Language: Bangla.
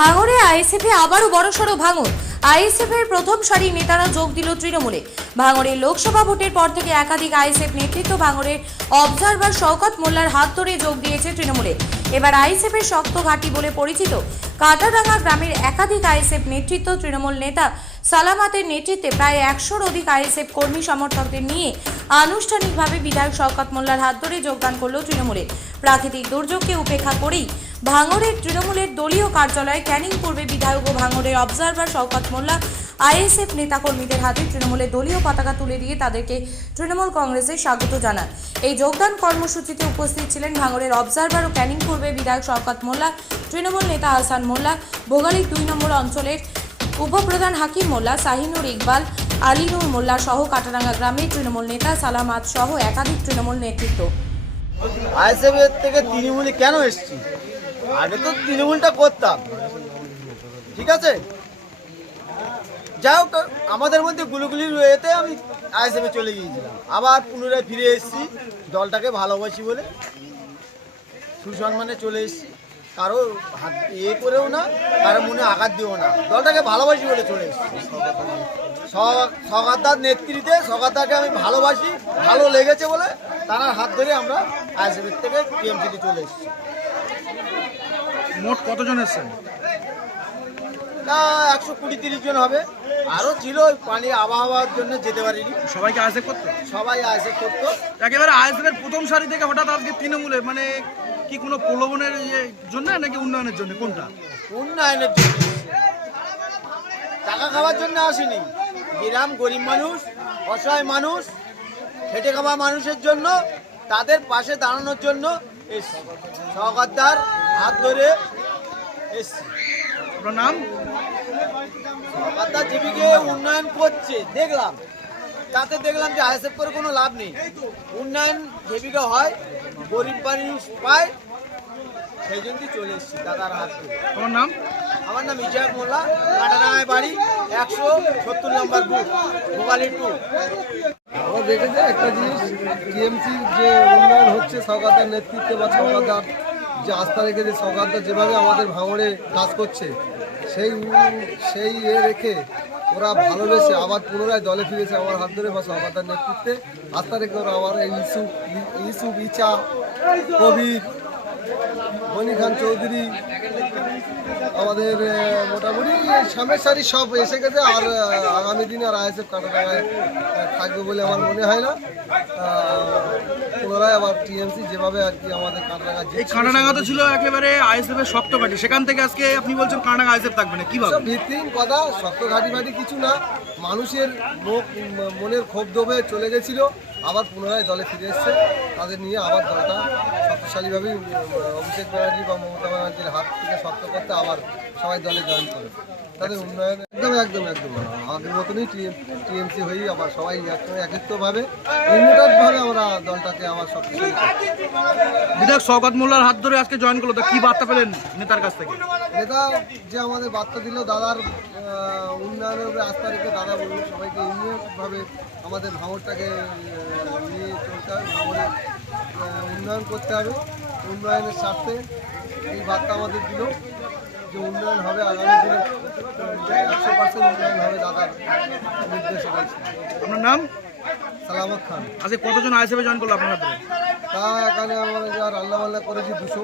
ভাঙড়ে আইএসএফে আবারও বড়সড় ভাঙন। আইএসএফের প্রথম সারির নেতারা যোগ দিল তৃণমূলে। ভাঙড়ের লোকসভা ভোটের পর থেকে একাধিক আইএসএফ নেতৃত্ব ভাঙড়ের অবজারভার শওকত মোল্লার হাত ধরে যোগ দিয়েছে তৃণমূলে। এবার আইএসএফের শক্ত ঘাঁটি বলে পরিচিত কাটারাঙ্গা গ্রামের একাধিক আইএসএফ নেতৃত্ব তৃণমূল নেতা সালামাতের নেতৃত্বে প্রায় 100-র অধিক আইএসএফ কর্মী সমর্থকদের নিয়ে আনুষ্ঠানিকভাবে বিধায়ক শওকত মোল্লার হাত ধরে যোগদান করল তৃণমূলে। প্রাকৃতিক দুর্যোগকে উপেক্ষা করেই ভাঙড়ের তৃণমূলের দলীয় কার্যালয়ে ক্যানিং পূর্বে বিধায়ক ও ভাঙড়ের অবজারভার শওকত মোল্লা আইএসএফ নেতাকর্মীদের হাতে তৃণমূলের দলীয় পতাকা তুলে দিয়ে তাদেরকে তৃণমূল কংগ্রেসে স্বাগত জানান। এই যোগদান কর্মসূচিতে উপস্থিত ছিলেন ভাঙড়ের অবজারভার ও ক্যানিং পূর্বে বিধায়ক শওকত মোল্লা, তৃণমূল নেতা আহসান মোল্লা, ভোগালী 2 নম্বর অঞ্চলের উপপ্রধান হাকিম মোল্লা, শাহিনুর ইকবাল, আলিনুর মোল্লা সহ কাটারাঙ্গা গ্রামের তৃণমূল নেতা সালামাত সহ একাধিক তৃণমূল নেতৃত্ব। আইএসএফের থেকে তৃণমূলে কেন এসছি? আগে তো তৃণমূলটা করতাম, ঠিক আছে। যাই হোক, আমাদের মধ্যে গুলিগুলি রয়েতে আমি আইএসএফে চলে গিয়েছিলাম, আবার পুনরায় ফিরে এসেছি দলটাকে ভালোবাসি বলে সুসম্মানে চলে এসেছি। কারো হাত করেও না, কারো মনে আঘাত দিও না, দলটাকে ভালোবাসি বলে চলে এসেছি। সগাতার নেতৃত্বে সগাতাকে আমি ভালোবাসি, ভালো লেগেছে বলে তার হাত ধরে আমরা আইএসএফের থেকে টিএমসিতে চলে এসেছি। মোট কতজন এসেছেন? তা 120-30 জন হবে। আরও ছিল, ওই পানি আবহাওয়ার জন্য যেতে পারিনি। সবাইকে আইএসএফ করতো? সবাই আইএসএফ করতো। একেবারে আইএসএফের প্রথম সারি থেকে হঠাৎ আজকে তৃণমূলে, মানে কি কোনো প্রলোভনের জন্য নাকি উন্নয়নের জন্য? কোনটা? উন্নয়নের জন্য, টাকা খাওয়ার জন্য আসেনি। গ্রাম গরিব মানুষ, অসহায় মানুষ, খেটে খাওয়া মানুষের জন্য, তাদের পাশে দাঁড়ানোর জন্য এসছি। সরকারদার হাত ধরে এসছি। আপনার নাম? সরকারদার জীবিকে উন্নয়ন করছে দেখলাম, তাতে দেখলাম যে আইএসএফ করে কোনো লাভ নেই। উন্নয়ন জীবিকা হয়, গরিব মানুষ পায়, সেই জন্যই চলে এসেছি দাদার হাত ধরে। তোমার নাম? আমার নাম ইজাক মোল্লা, কাটারাঙ্গায় বাড়ি, 170 নম্বর বুথ, ভোগালী 2। আমরা দেখেছি একটা জিনিস, টিএমসির যে উন্নয়ন হচ্ছে সরকারদার নেতৃত্বে বা সরকারদার যে আস্থা রেখে যে সরকারদার যেভাবে আমাদের ভাঙড়ে কাজ করছে, সেই রেখে ওরা ভালোবেসে আবার পুনরায় দলে ফিরেছে আমার হাত ধরে বা সরকারদার নেতৃত্বে আস্থা রেখে ওরা আমার এই ইসুফ, ইচা, কবির, মনি খান চৌধুরী, আমাদের মোটামুটি সামনের সারি সব এসে গেছে। আর আগামী দিনে আর আইএসএফ কাটারাঙ্গায় থাকবে বলে আমার মনে হয় না। পুনরায় আবার টিএমসি যেভাবে আর কি আমাদের কাটারাঙ্গা, এই কাটারাঙ্গা তো ছিল একেবারে আইএসএফ এর শক্ত ঘাঁটি, সেখান থেকে আজকে আপনি বলছেন কাটারাঙ্গা আইএসএফ থাকবে না, কিভাবে? ভিত্তিহীন কথা, শক্ত ঘাঁটি কিছু না। মানুষের মনের ক্ষোভ দবে চলে গেছিল, আবার পুনরায় দলে ফিরে এসছে। তাদের নিয়ে আবার দলটা শক্তিশালীভাবেই অভিষেক ব্যানার্জি বা মমতা ব্যানার্জির হাত থেকে শক্ত করতে আবার সবাই দলে জয়েন করে। তাদের উন্নয়ন একদম আগের মতনই টিএমসি হয়েই আবার সবাই একত্রভাবে ইউনিটেডভাবে আমরা দলটাকে আবার শক্তিশালী করছি। বিধায়ক শওকত মোল্লার হাত ধরে আজকে জয়েন করলো, তা কি বার্তা পেলেন নেতার কাছ থেকে? নেতা যে আমাদের বার্তা দিল, দাদার উন্নয়নের উপরে আস্থা রেখে দাদা বলল সবাইকে ইউনিটেডভাবে আমাদের ভাঙড়টাকে নিয়ে চলতে হবে, ভাঙড়ের উন্নয়ন করতে হবে। উন্নয়নের স্বার্থে এই বার্তা আমাদের দিল যে উন্নয়ন হবে, আগামী দিনে 100% উন্নয়ন হবে দাদার নির্দেশে। আপনার নাম? সালামত খান। আজকে কতজন আইএসএফে জয়েন করলো আপনার হাত ধরে? তা এখানে আমরা যা রান্নাবান্না করেছি 200।